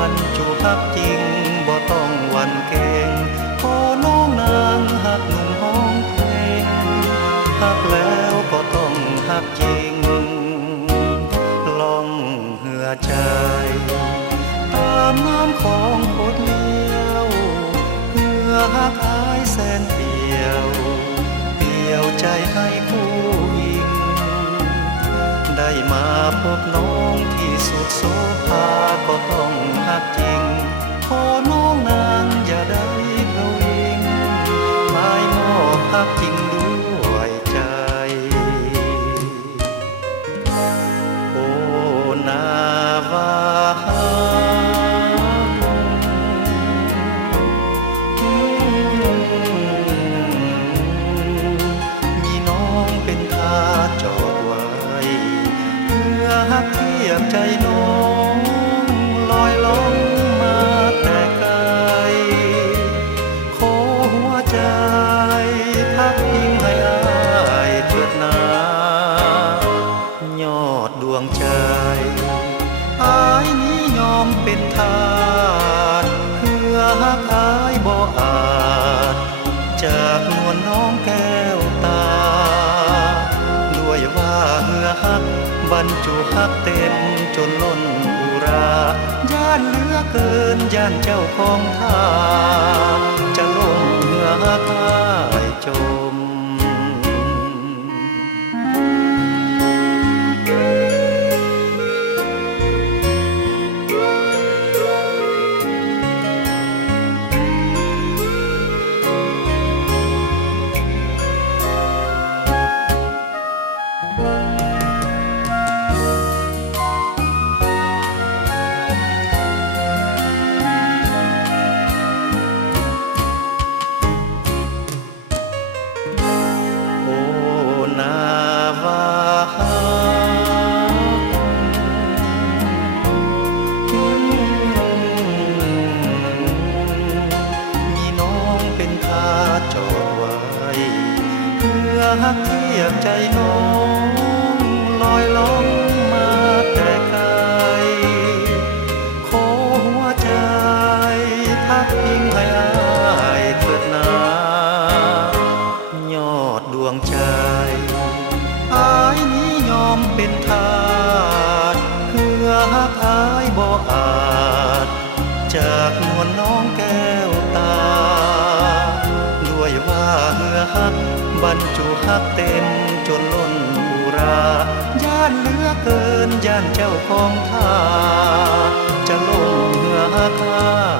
บรรจุฮักจริงบ่ต้องหวั่นเกรงขอน้องนางฮักหนุ่มห้องเพลงฮักแล้วก็ต้องฮักจริงล่องเหือใจตามน้ำของโคตรเลี้ยวเหือฮักอายแสนเปียวใจให้คู่อิงได้มาพบน้องที่สุดโสภาก็ต้องฮักจริงขอน้องนางอย่าได้ประวิงหมายมอบฮักจริงด้วยใจโอ้นาวามีน้องเป็นทาสจอดไว้เพื่อฮักเทียมใจน้องลอยล่องมาแต่ไกลขอหัวใจพักพิงให้อายเถิดนายอดดวงใจอายนี้ยอมเป็นทาสเพื่อฮักอายบ่อาจจากนวลน้องแก้วตาด้วยว่าเหือฮักบรรจุฮักเต็มจนล้นอุราย่านเหลือเกินย่านเจ้าของท่าจะล่มเหือฮักอายจมนาวามีน้องเป็นทาสจอดไว้เพื่อฮักเทียมใจน้องลอยล่องมาแต่ไกลขอหัวใจพักพิงให้อายเถิดนายอดดวงใจอายนี้ยอมเป็นทาสเพื่อฮักอายบ่อาจจากนวลน้องแก้วตาด้วยว่าเหือฮักบรรจุฮักเต็มจนล้นอุราย่านเหลือเกินย่านเจ้าของท่าจะล่มเหือฮักอาย